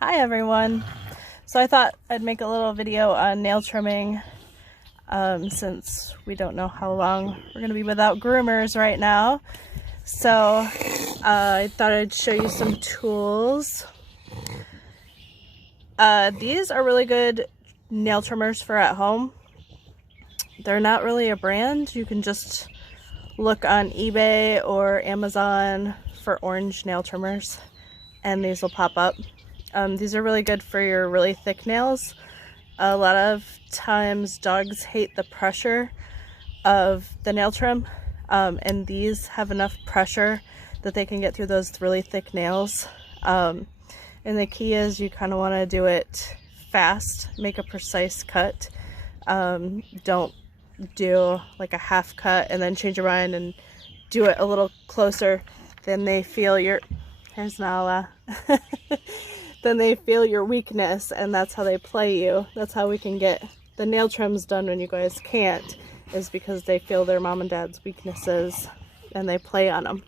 Hi everyone. So I thought I'd make a little video on nail trimming since we don't know how long we're going to be without groomers right now. So I thought I'd show you some tools. These are really good nail trimmers for at home. They're not really a brand. You can just look on eBay or Amazon for orange nail trimmers and these will pop up. These are really good for your really thick nails. A lot of times dogs hate the pressure of the nail trim, and these have enough pressure that they can get through those really thick nails. And the key is you kind of want to do it fast, make a precise cut. Don't do like a half cut and then change your mind and do it a little closer. Then they feel your, here's Nala. Then they feel your weakness and that's how they play you. That's how we can get the nail trims done when you guys can't, is because they feel their mom and dad's weaknesses and they play on them.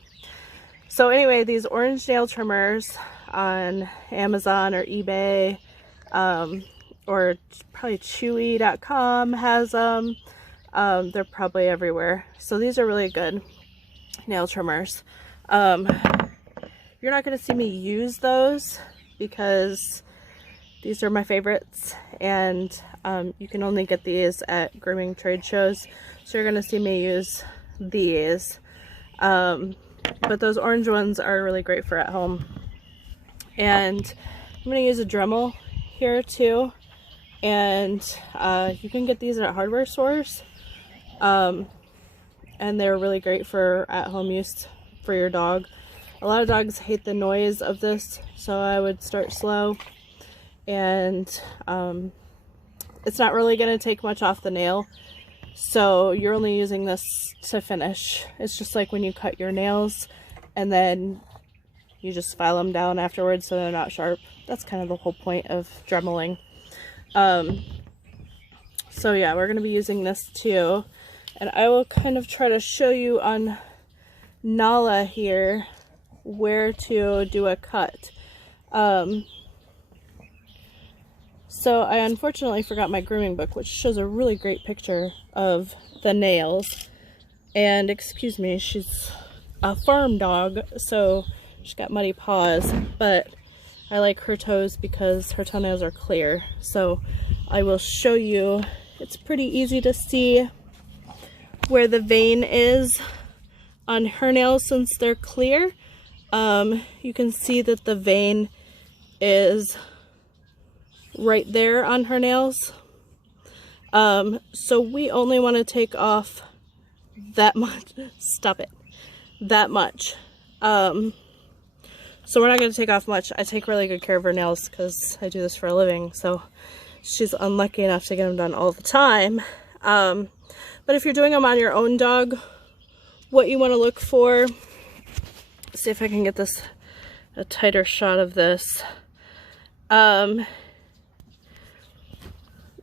So anyway, these orange nail trimmers on Amazon or eBay, or probably Chewy.com has them. They're probably everywhere. So these are really good nail trimmers. You're not going to see me use those because these are my favorites, and you can only get these at grooming trade shows. So you're going to see me use these. But those orange ones are really great for at home. And I'm going to use a Dremel here too. And you can get these at hardware stores. And they're really great for at-home use for your dog. A lot of dogs hate the noise of this, so I would start slow. And it's not really going to take much off the nail, so you're only using this to finish. It's just like when you cut your nails and then you just file them down afterwards so they're not sharp. That's kind of the whole point of dremeling. So yeah, we're going to be using this too. And I will kind of try to show you on Nala here where to do a cut. So I unfortunately forgot my grooming book, which shows a really great picture of the nails. And excuse me, she's a farm dog, so she's got muddy paws, but I like her toes because her toenails are clear. So I will show you. It's pretty easy to see where the vein is on her nails since they're clear. You can see that the vein is right there on her nails. So we only want to take off that much. Stop it. That much. So we're not going to take off much. I take really good care of her nails because I do this for a living. So she's unlucky enough to get them done all the time. But if you're doing them on your own dog, what you want to look for, see if I can get this a tighter shot of this. Now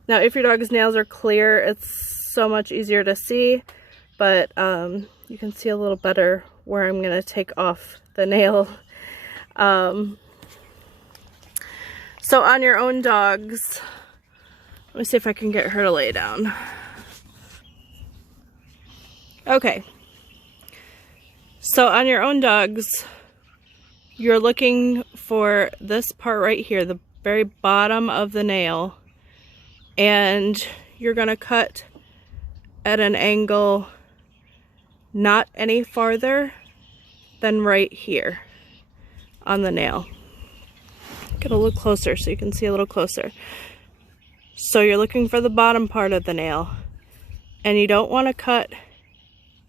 if your dog's nails are clear, it's so much easier to see, but you can see a little better where I'm going to take off the nail. So on your own dogs, let me see if I can get her to lay down. Okay. So on your own dogs, you're looking for this part right here, the very bottom of the nail, and you're going to cut at an angle not any farther than right here on the nail. Get a little closer so you can see a little closer. So you're looking for the bottom part of the nail, and you don't want to cut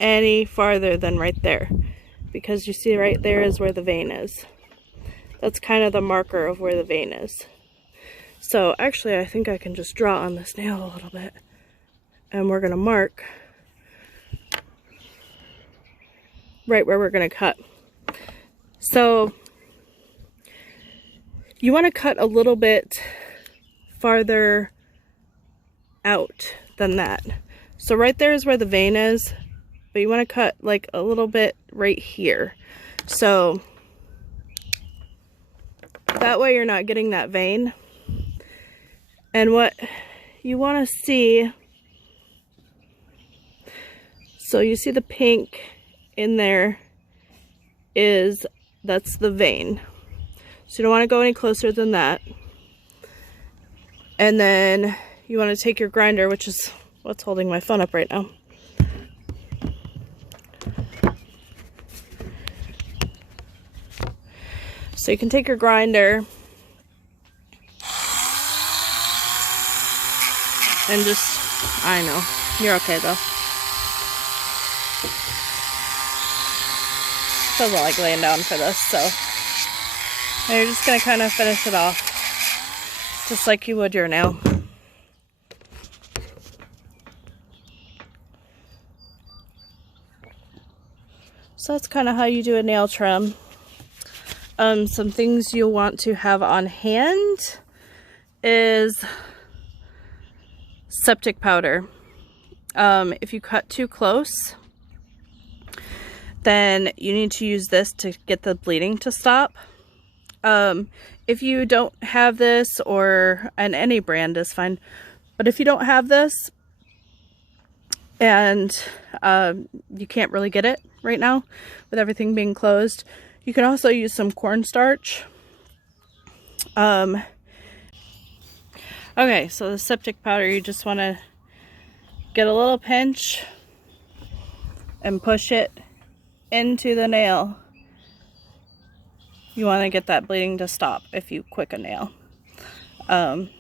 any farther than right there, because you see right there is where the vein is. That's kind of the marker of where the vein is. So actually I think I can just draw on this nail a little bit, and we're going to mark right where we're going to cut. So you want to cut a little bit farther out than that. So right there is where the vein is, but you want to cut like a little bit right here. So That way you're not getting that vein. And what you want to see, so you see the pink in there, that's the vein. So you don't want to go any closer than that. And then you want to take your grinder, which is what's holding my phone up right now. So you can take your grinder and just, I know, you're okay though. Doesn't like laying down for this, so and you're just gonna kind of finish it off just like you would your nail. So that's kind of how you do a nail trim. Some things you'll want to have on hand is septic powder. If you cut too close, then you need to use this to get the bleeding to stop. If you don't have this, and any brand is fine, but if you don't have this and you can't really get it right now with everything being closed, you can also use some cornstarch. Okay, so the septic powder, you just want to get a little pinch and push it into the nail. You want to get that bleeding to stop if you quick a nail. And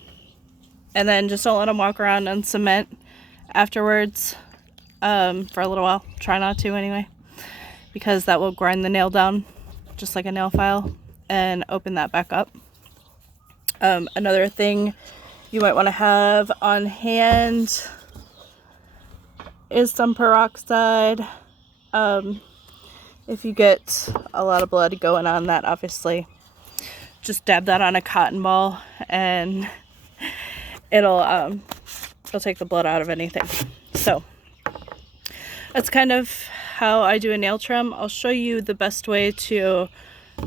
then just don't let them walk around on cement afterwards for a little while. Try not to anyway, because that will grind the nail down just like a nail file and open that back up. Another thing you might want to have on hand is some peroxide. If you get a lot of blood going on that, obviously just dab that on a cotton ball and it'll take the blood out of anything. So that's kind of how I do a nail trim. I'll show you the best way to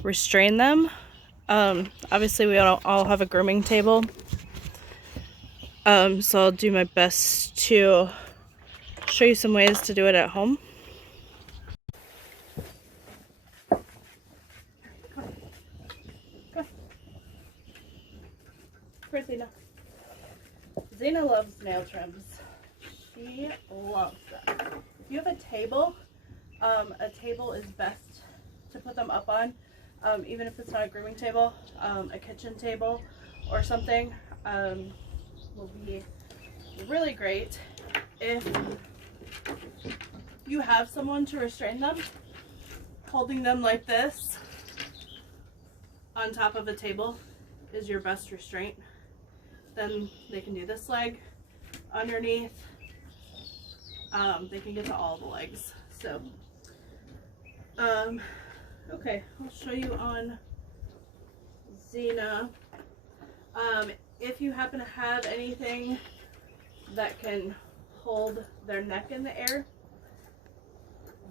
restrain them. Obviously we don't all have a grooming table, so I'll do my best to show you some ways to do it at home. Where's Zena? Zena loves nail trims. She loves them. If you have a table is best to put them up on, even if it's not a grooming table. A kitchen table or something will be really great. If you have someone to restrain them, holding them like this on top of a table is your best restraint. Then they can do this leg underneath. They can get to all the legs. So, okay, I'll show you on Zena. If you happen to have anything that can hold their neck in the air,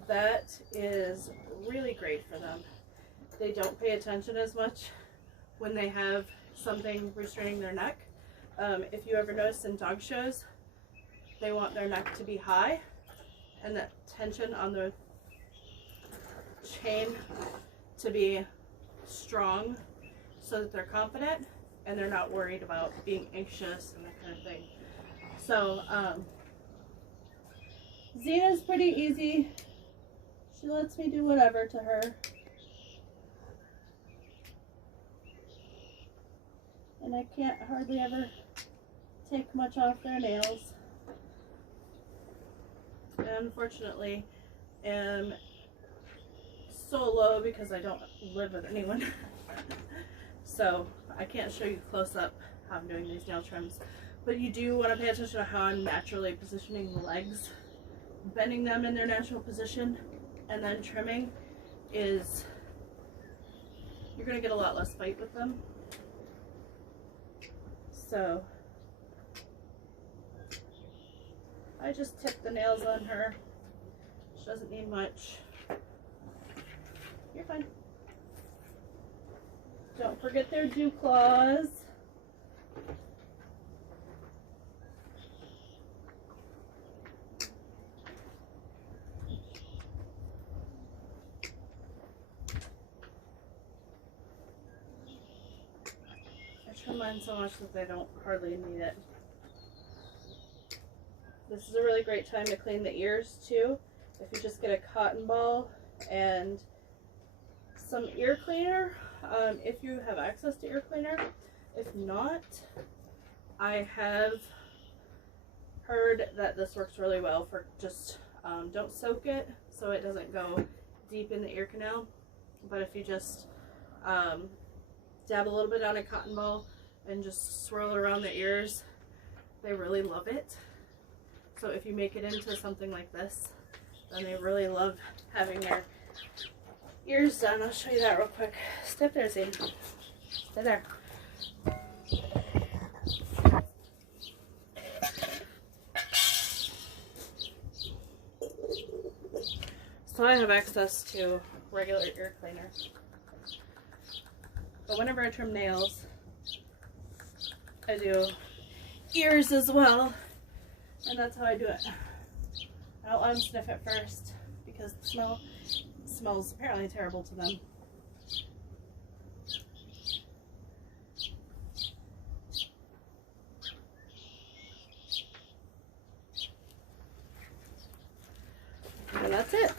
that is really great for them. They don't pay attention as much when they have something restraining their neck. If you ever notice in dog shows, they want their neck to be high and that tension on the chain to be strong so that they're confident and they're not worried about being anxious and that kind of thing. So Zena's pretty easy. She lets me do whatever to her. And I can't hardly ever take much off their nails. I unfortunately am solo because I don't live with anyone. So I can't show you close up how I'm doing these nail trims. But you do want to pay attention to how I'm naturally positioning the legs. Bending them in their natural position and then trimming is, you're going to get a lot less fight with them. So I just tip the nails on her. She doesn't need much. You're fine. Don't forget their dew claws. I trim mine so much that they don't hardly need it. This is a really great time to clean the ears too. If you just get a cotton ball and some ear cleaner, if you have access to ear cleaner. If not, I have heard that this works really well for just, don't soak it so it doesn't go deep in the ear canal. But if you just dab a little bit on a cotton ball and just swirl it around the ears, they really love it. So if you make it into something like this, then they really love having their ears done. I'll show you that real quick. Step there, Zane. Stay there. So I have access to regular ear cleaner. But whenever I trim nails, I do ears as well. And that's how I do it. I don't let them sniff it first because the smell smells apparently terrible to them. And that's it.